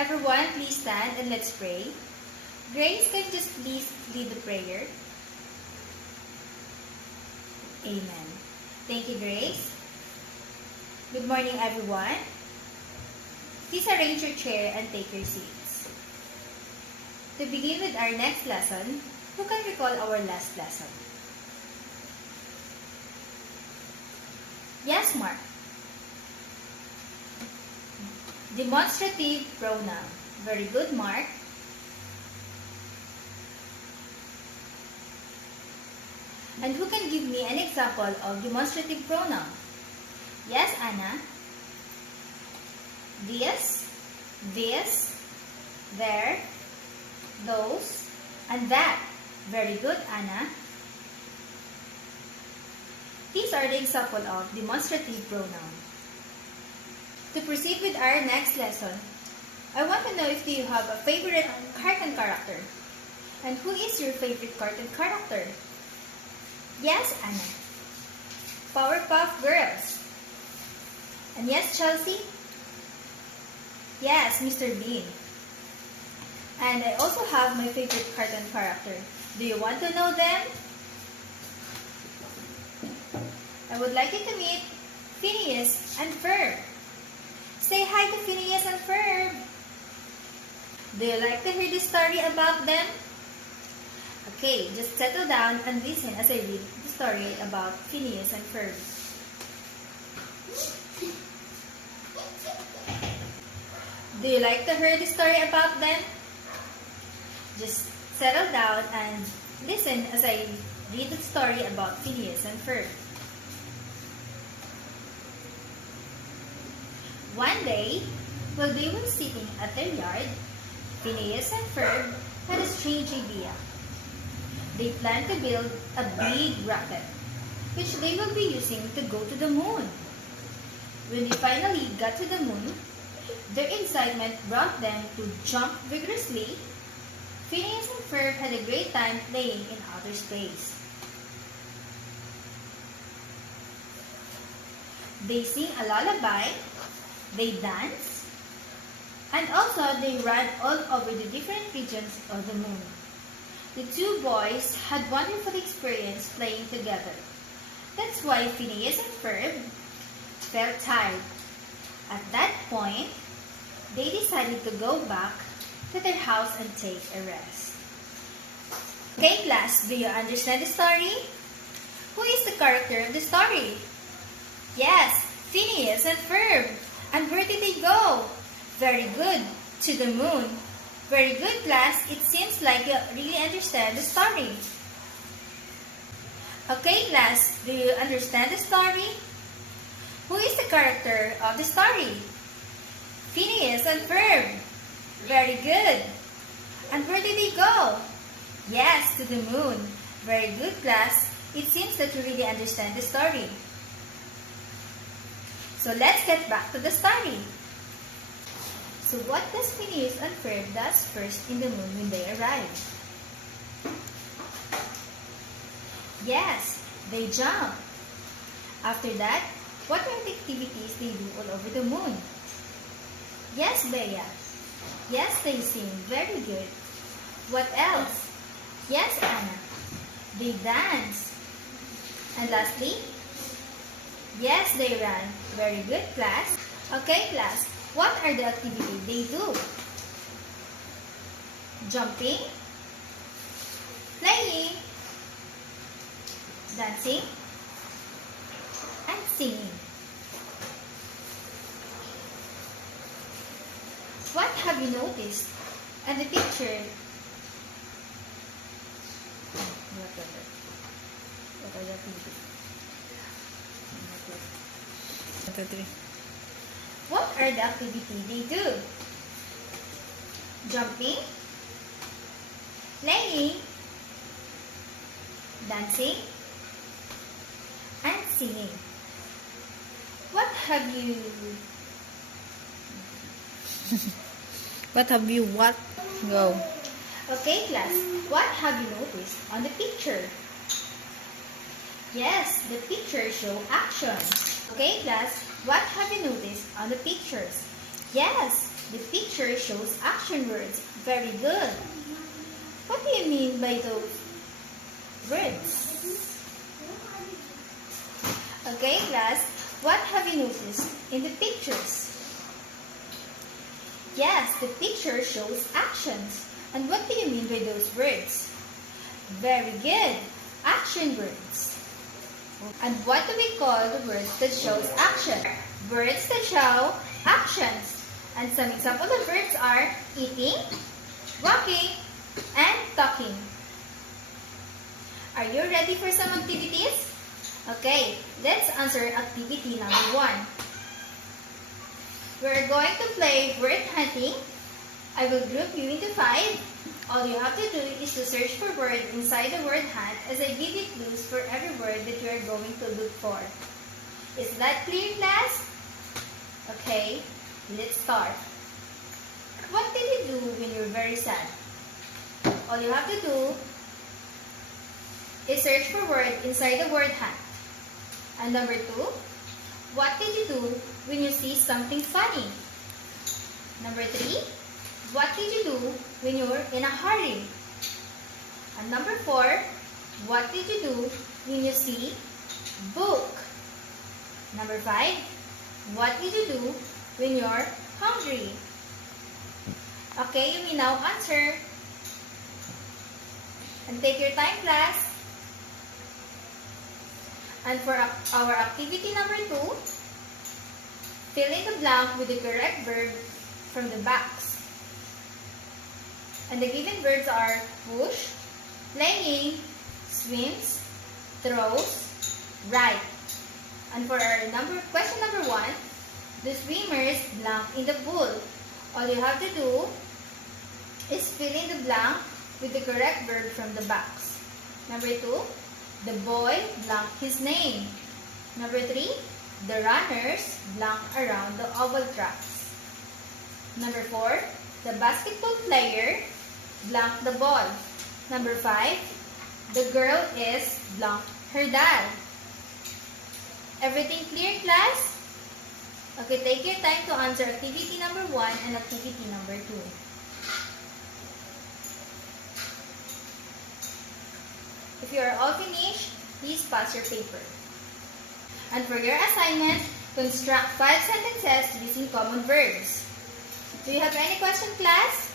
Everyone, please stand and let's pray. Grace, can you just please lead the prayer? Amen. Thank you, Grace. Good morning, everyone. Please arrange your chair and take your seats. To begin with our next lesson, who can recall our last lesson? Yes, Mark. Demonstrative pronoun. Very good, Mark. And who can give me an example of demonstrative pronoun? Yes, Anna. This, there, those, and that. Very good, Anna. These are the example of demonstrative pronoun. To proceed with our next lesson, I want to know if you have a favorite cartoon character. And who is your favorite cartoon character? Yes, Anna. Powerpuff Girls. And yes, Chelsea? Yes, Mr. Bean. And I also have my favorite cartoon character. Do you want to know them? I would like you to meet Phineas and Ferb. Say hi to Phineas and Ferb. Do you like to hear the story about them? Okay, just settle down and listen as I read the story about Phineas and Ferb. Do you like to hear the story about them? Just settle down and listen as I read the story about Phineas and Ferb. One day, while they were sitting at their yard, Phineas and Ferb had a strange idea. They planned to build a big rocket, which they will be using to go to the moon. When they finally got to the moon, their excitement brought them to jump vigorously. Phineas and Ferb had a great time playing in outer space. They sing a lullaby, they dance, and also they ran all over the different regions of the moon. The two boys had wonderful experience playing together. That's why Phineas and Ferb felt tired. At that point, they decided to go back to their house and take a rest. Okay, class, do you understand the story? Who is the character of the story? Yes, Phineas and Ferb. And where did they go? Very good, to the moon. Very good, class. It seems like you really understand the story. Okay, class, do you understand the story? Who is the character of the story? Phineas and Ferb. Very good. And where did they go? Yes, to the moon. Very good, class. It seems that you really understand the story. So let's get back to the story. So what does Phineas and Ferb does first in the moon when they arrive? Yes, they jump. After that, what are the activities they do all over the moon? Yes, Bea. Yes, they sing. Very good. What else? Yes, Anna. They dance. And lastly, yes, they run. Very good, class. Okay, class. What are the activities they do? Jumping, playing, dancing, and singing. What have you noticed? And the picture. What are the activities? What are the activities they do? Jumping, playing, dancing, and singing. What have you... What have you what? Go. Okay, class. What have you noticed on the picture? Yes, the pictures show action. Okay, class. What have you noticed on the pictures? Yes, The picture shows action words. Very good. What do you mean by those words? Okay, class, what have you noticed in the pictures? Yes, the picture shows actions. And what do you mean by those words? Very good. Action words. And what do we call the words that shows action? Words that show actions. And some example of words are eating, walking, and talking. Are you ready for some activities? Okay, let's answer activity number 1. We're going to play word hunting. I will group you into 5. All you have to do is to search for word inside the word hunt as I give you clues for every word that you are going to look for. Is that clear, class? Okay, let's start. What did you do when you're very sad? All you have to do is search for word inside the word hunt. And number 2, what did you do when you see something funny? Number 3, what did you do when you're in a hurry? And number 4, what did you do when you see book? Number 5, what did you do when you're hungry? Okay, you may now answer. And take your time, class. And for our activity number 2, fill in the blank with the correct verb from the box. And the given verbs are push, playing, swims, throws, ride. And for our question number 1, the swimmers blank in the pool. All you have to do is fill in the blank with the correct verb from the box. Number 2, the boy blank his name. Number 3, the runners blank around the oval tracks. Number 4, the basketball player blank the ball. Number 5, the girl is blank her dad. Everything clear, class? Okay, take your time to answer activity number 1 and activity number 2. If you are all finished, please pass your paper. And for your assignment, construct 5 sentences using common verbs. Do you have any question, class?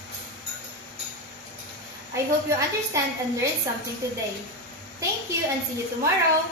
I hope you understand and learned something today. Thank you and see you tomorrow.